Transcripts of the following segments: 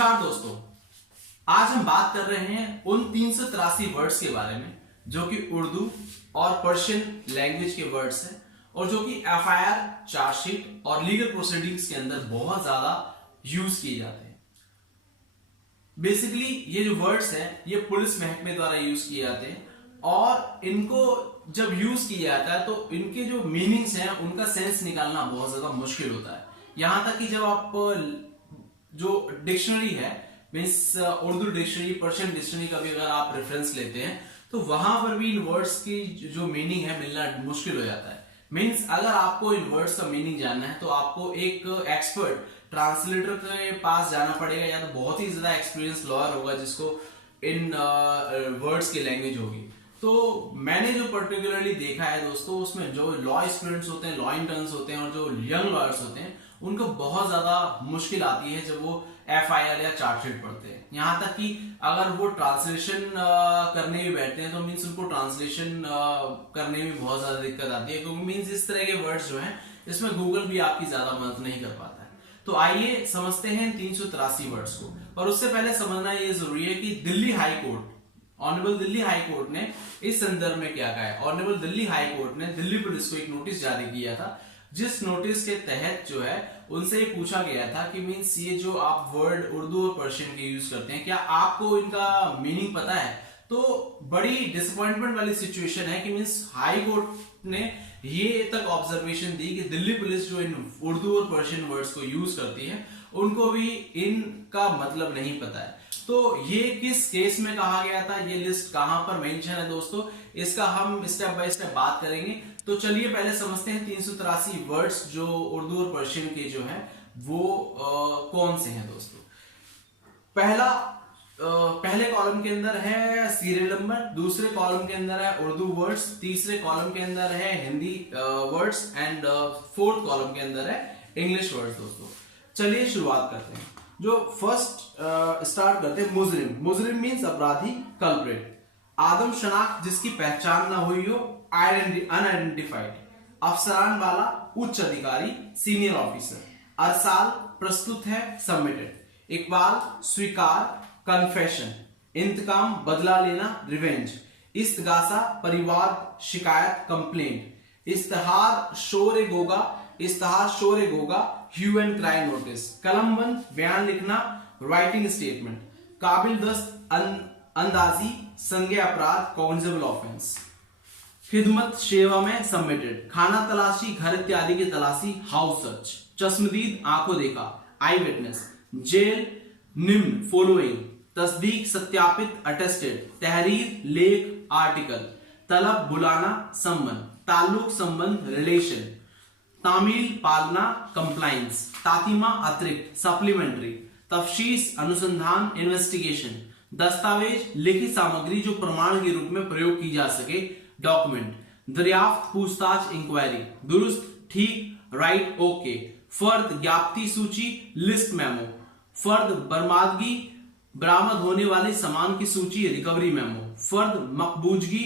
नमस्कार दोस्तों, आज हम बात कर रहे हैं उन 383 वर्ड्स के बारे में जो कि उर्दू और पर्शियन लैंग्वेज के वर्ड्स हैं और जो कि एफआईआर, चार्जशीट और लीगल प्रोसीडिंग्स के अंदर बहुत ज्यादा यूज किए जाते हैं। बेसिकली ये जो वर्ड्स हैं ये पुलिस महकमे द्वारा यूज किए जाते हैं और इनको जब यूज किया जाता है तो इनके जो मीनिंग्स हैं उनका सेंस निकालना बहुत ज्यादा मुश्किल होता है। यहां तक कि जब आप जो डिक्शनरी है means Urdu dictionary, Persian dictionary का भी अगर आप रेफरेंस लेते हैं तो वहां पर भी इन वर्ड्स की जो मीनिंग है मिलना मुश्किल हो जाता है। मीन्स अगर आपको इन वर्ड्स का मीनिंग जानना है तो आपको एक एक्सपर्ट ट्रांसलेटर के पास जाना पड़ेगा या तो बहुत ही ज्यादा एक्सपीरियंस लॉयर होगा जिसको इन वर्ड्स की लैंग्वेज होगी। तो मैंने जो पर्टिकुलरली देखा है दोस्तों, उसमें जो लॉ स्टूडेंट्स होते हैं, लॉ इंटर्न्स होते हैं और जो यंग लॉयर्स होते हैं उनको बहुत ज्यादा मुश्किल आती है जब वो एफआईआर या चार्जशीट पढ़ते हैं। यहां तक कि अगर वो ट्रांसलेशन करने भी बैठते हैं तो मीन्स उनको ट्रांसलेशन करने में बहुत ज्यादा दिक्कत आती है, क्योंकि मीन्स इस तरह के वर्ड्स जो हैं इसमें गूगल भी आपकी ज्यादा मदद नहीं कर पाता है। तो आइए समझते हैं 383 वर्ड्स को। और उससे पहले समझना ये जरूरी है कि Delhi high court, honourable Delhi high court ने इस संदर्भ में क्या कहा है। ऑनरेबल दिल्ली हाई कोर्ट ने दिल्ली पुलिस को एक नोटिस जारी किया था, जिस नोटिस के तहत जो है उनसे ये पूछा गया था कि मीन्स ये जो आप वर्ड उर्दू और पर्शियन के यूज करते हैं क्या आपको इनका मीनिंग पता है। तो बड़ी डिसअपॉइंटमेंट वाली सिचुएशन है कि मीन्स हाई कोर्ट ने ये तक ऑब्जर्वेशन दी कि दिल्ली पुलिस जो इन उर्दू और पर्शियन वर्ड्स को यूज करती है उनको भी इनका मतलब नहीं पता है। तो ये किस केस में कहा गया था, ये लिस्ट कहां पर मेंशन है दोस्तों, इसका हम स्टेप बाय स्टेप बात करेंगे। तो चलिए पहले समझते हैं 383 वर्ड्स जो उर्दू और पर्शियन के जो है वो कौन से हैं दोस्तों। पहले कॉलम के अंदर है सीरियल नंबर, दूसरे कॉलम के अंदर है उर्दू वर्ड्स, तीसरे कॉलम के अंदर है Hindi words and fourth column के अंदर है इंग्लिश वर्ड्स दोस्तों। चलिए शुरुआत करते हैं। जो फर्स्ट स्टार्ट करते हैं मुजरिम। मुजरिम मीन्स अपराधी, कल्प्रिट। आदम शनाख्त जिसकी पहचान ना हुई हो, अनआइडेंटिफाइड। अफसरान वाला, उच्च अधिकारी, सीनियर ऑफिसर। अरसाल प्रस्तुत है, सबमिटेड। इकबाल स्वीकार, कन्फेशन। इंतकाम बदला लेना, रिवेंज। इस्तगासा परिवाद, शिकायत, कंप्लेंट। इस्तेहार शोर गोगा, ह्यू एंड क्राई नोटिस। कलमबंद बयान लिखना, राइटिंग स्टेटमेंट। काबिल दस्त अंदाजी, संज्ञेय अपराध, कॉग्निजेबल ऑफेंस। खिदमत सेवा में, सबमिटेड। खाना तलाशी, घर इत्यादि की तलाशी, हाउस सर्च। चश्मदीद आंखों देखा, आई विटनेस। जेल निम्न फॉलोइंग। तस्दीक सत्यापित, अटेस्टेड। तहरीर लेख, आर्टिकल। तलब बुलाना, संबंध। ताल्लुक संबंध, रिलेशन। तामील पालना, कंप्लाइंस। तातीमा अतिरिक्त, सप्लीमेंट्री। तफ्शीस अनुसंधान, इन्वेस्टिगेशन। दस्तावेज लिखित सामग्री जो प्रमाण के रूप में प्रयोग की जा सके, डॉक्यूमेंट। दरियाफ्त पूछताछ, इंक्वायरी। दुरुस्त ठीक, राइट, ओके। फर्द ज्ञाप्ति सूची, लिस्ट मेमो। फर्द बरामदगी बरामद होने वाले सामान की सूची, रिकवरी मेमो। फर्द मकबूजगी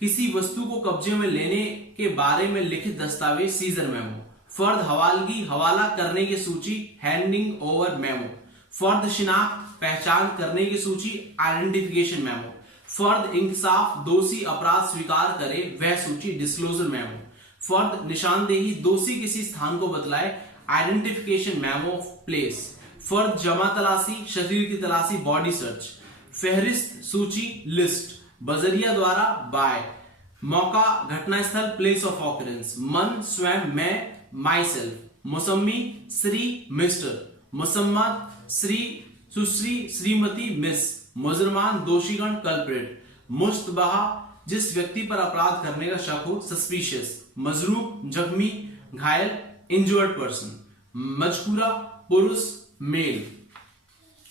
किसी वस्तु को कब्जे में लेने के बारे में लिखित दस्तावेज, सीजर मेमो। फर्द हवालगी हवाला करने की सूची, हैंडिंग ओवर मेमो। फर्द शिनाख्त पहचान करने की सूची, आइडेंटिफिकेशन मेमो। फर्द इंसाफ दोषी अपराध स्वीकार करे वह सूची, डिस्क्लोजर मेमो। फर्द निशानदेही दोषी किसी स्थान को बतलाए, आइडेंटिफिकेशन मेमो ऑफ प्लेस। फर्द जमा तलाशी शरीर की तलाशी, बॉडी सर्च। फहरिस्त सूची, लिस्ट। बजरिया द्वारा, बाय। मौका घटनास्थल, प्लेस ऑफ ऑकरेंस। मन स्वयं, मैं, माई सेल्फ। मुसम्मी श्री, मिस्टर। मुसम्मत श्री, सुश्री, श्रीमती, मिस। मुजरमान दोषीगण, कल्प्रिट। मुश्तबहा जिस व्यक्ति पर अपराध करने का शक हो, सस्पिशियस। मजरूब जख्मी, घायल, इंजर्ड पर्सन। मजकूरा पुरुष, मेल।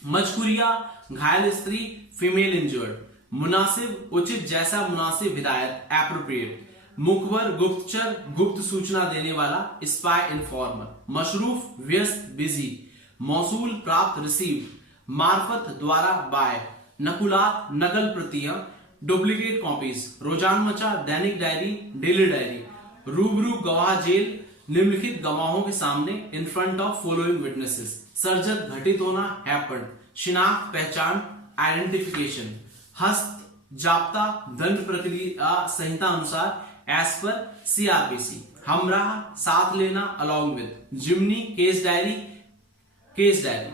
मजकूरिया घायल स्त्री, फीमेल, इंजर्ड। मुनासिब उचित, जैसा, मुनासिब, हिदायत, एप्रोप्रिएट। मुखबर गुप्तचर, गुप्त सूचना देने वाला, स्पाई, इन्फॉर्मर। मशरूफ व्यस्त, बिजी। मौसूल प्राप्त, रिसीव। मार्फत द्वारा, बाय। नकुलात नकल प्रतियां, डुप्लीकेट कॉपीज। रोजानमचा दैनिक डायरी, डेली डायरी। रूबरू गवाह जेल, निम्नलिखित गवाहों के सामने, in front of following witnesses. सर्जक घटित होना, हैपेंड। शिनाख्त पहचान आइडेंटिफिकेशन, हस्त जाप्ता दंड प्रक्रिया संहिता अनुसार एज पर CRPC, हमराह साथ लेना अलॉन्ग विद, जिमनी केस डायरी,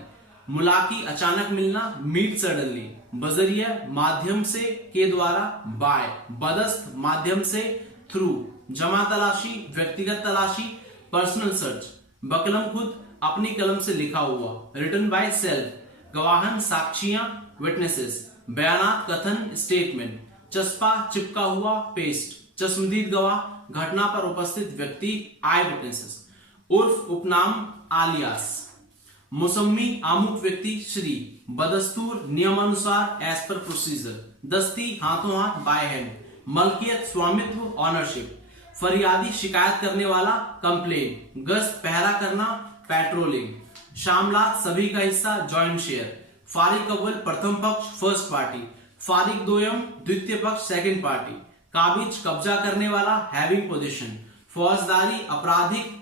मुलाकी अचानक मिलना मीट सडनली, बजरिया माध्यम से के द्वारा बाय, बदस्त माध्यम से थ्रू, जमा तलाशी व्यक्तिगत तलाशी पर्सनल सर्च, बकलम खुद अपनी कलम से लिखा हुआ रिटन बाय सेल्फ, गवाहन साक्षियां विटनेसेस, बयानात कथन स्टेटमेंट, चस्पा चिपका हुआ पेस्ट, चश्मदीद गवाह घटना पर उपस्थित व्यक्ति आई विटनेसेस, उर्फ उपनाम आलियास, मुसम्मी आमुख व्यक्ति श्री, बदस्तूर नियमानुसार एज पर प्रोसीजर, दस्ती हाथों हाथ बाय हैंड, मलकियत स्वामित्व ऑनरशिप, फरियादी शिकायत करने वाला कंप्लेन, गश्त पहरा करना पेट्रोलिंग, शामलात सभी का हिस्सा जॉइंट शेयर, फारिक अव्वल प्रथम पक्ष फर्स्ट पार्टी, फारिक दोयम द्वितीय पक्ष सेकंड पार्टी, काबिज कब्जा करने वाला हैविंग पोजीशन, फौजदारी आपराधिक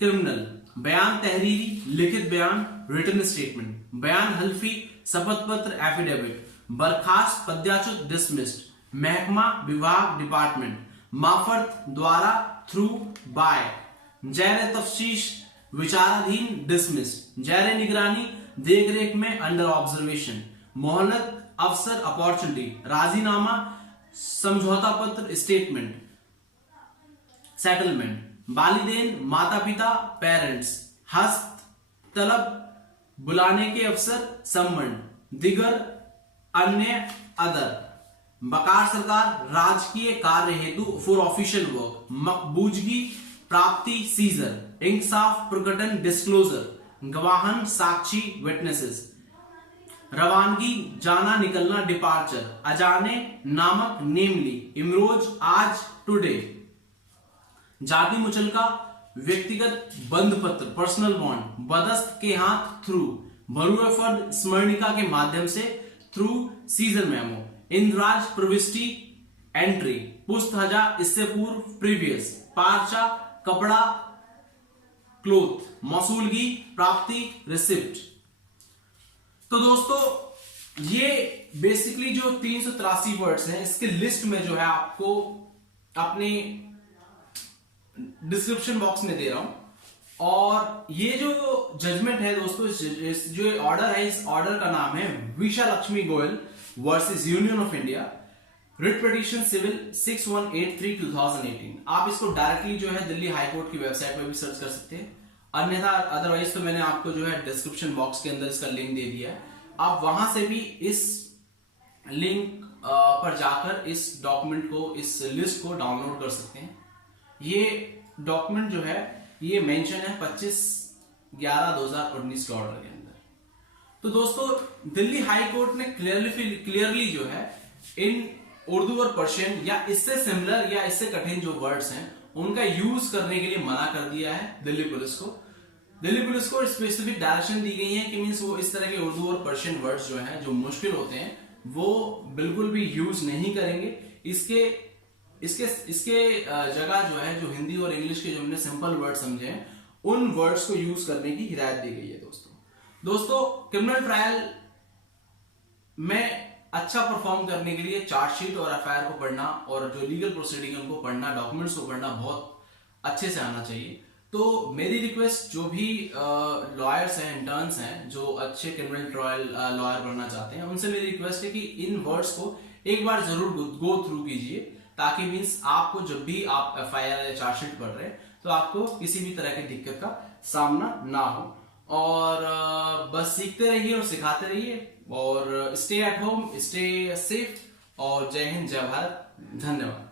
क्रिमिनल, बयान तहरीरी लिखित बयान रिटन स्टेटमेंट, बयान हल्फी शपथ पत्र एफिडेविट, बर्खास्त पदयाच्युत डिसमिस्ड, महकमा विभाग डिपार्टमेंट, माफर्त द्वारा थ्रू बाय, जैर तफ्तीश विचाराधीन डिसमिस्ड, जैर निगरानी देखरेख में अंडर ऑब्जर्वेशन, मोहलत अफसर अपॉर्चुनिटी, राजीनामा समझौता पत्र स्टेटमेंट सेटलमेंट, वालिदैन माता पिता पेरेंट्स, हस्त तलब बुलाने के अवसर सम्मन, दिगर अन्य अदर, बकार सरकार राजकीय कार्य हेतु फॉर ऑफिशियल वर्क, मकबूजगी प्राप्ति सीजर, इंसाफ प्रकटन डिस्क्लोजर, गवाहन साक्षी विटनेसेस, रवानगी जाना निकलना डिपार्चर, अजाने नामक नेमली, इमरोज आज टुडे, जाति मुचलका व्यक्तिगत बंध पत्र पर्सनल बॉन्ड, बदस्त के हाथ थ्रू, भरूए फर्द स्मरणिका के माध्यम से थ्रू सीजर मेमो, इंद्राज प्रविष्टि एंट्री, पुस्त हजा इससे पूर्व प्रीवियस, पार्चा कपड़ा क्लोथ, मौसूलगी प्राप्ति रिसिप्ट। तो दोस्तों ये बेसिकली जो 383 वर्ड्स हैं इसके लिस्ट में जो है आपको अपने डिस्क्रिप्शन बॉक्स में दे रहा हूं। और ये जो जजमेंट है दोस्तों, इस जो ऑर्डर है, इस ऑर्डर का नाम है Visha Lakshmi Goyal versus union of India, writ petition civil 6183/2018। आप इसको डायरेक्टली जो है दिल्ली हाई कोर्ट की वेबसाइट पर भी सर्च कर सकते हैं, अन्यथा अदरवाइज तो मैंने आपको जो है डिस्क्रिप्शन बॉक्स के अंदर इसका लिंक दे दिया है, आप वहां से भी इस लिंक पर जाकर इस डॉक्यूमेंट को, इस लिस्ट को डाउनलोड कर सकते हैं। ये डॉक्यूमेंट जो है ये मेंशन है 25/11/2019 के ऑर्डर के अंदर। तो दोस्तों दिल्ली हाई कोर्ट ने क्लियरली जो है इन उर्दू और पर्शियन या इससे सिमिलर या इससे कठिन जो वर्ड्स हैं उनका यूज करने के लिए मना कर दिया है दिल्ली पुलिस को। दिल्ली पुलिस को स्पेसिफिक डायरेक्शन दी गई है कि मींस वो इस तरह के उर्दू और पर्शियन वर्ड्स जो हैं जो मुश्किल होते हैं वो बिल्कुल भी यूज नहीं करेंगे। इसके जगह जो है जो हिंदी और इंग्लिश के जो हमने सिंपल वर्ड समझे हैं उन वर्ड्स को यूज करने की हिदायत दी गई है। दोस्तों क्रिमिनल ट्रायल में अच्छा परफॉर्म करने के लिए चार्जशीट और एफआईआर को पढ़ना और जो लीगल प्रोसीडिंग है उनको पढ़ना, डॉक्यूमेंट्स को पढ़ना बहुत अच्छे से आना चाहिए। तो मेरी रिक्वेस्ट जो भी लॉयर्स हैं, इंटर्न्स हैं जो अच्छे क्रिमिनल ट्रायल लॉयर बनना चाहते हैं, उनसे मेरी रिक्वेस्ट है कि इन वर्ड्स को एक बार जरूर गो थ्रू कीजिए, ताकि मीन्स आपको जब भी आप एफआईआर या चार्जशीट पढ़ रहे हैं तो आपको किसी भी तरह की दिक्कत का सामना ना हो। और बस सीखते रहिए और सिखाते रहिए और stay at home, stay safe और जय हिंद, जय भारत, धन्यवाद।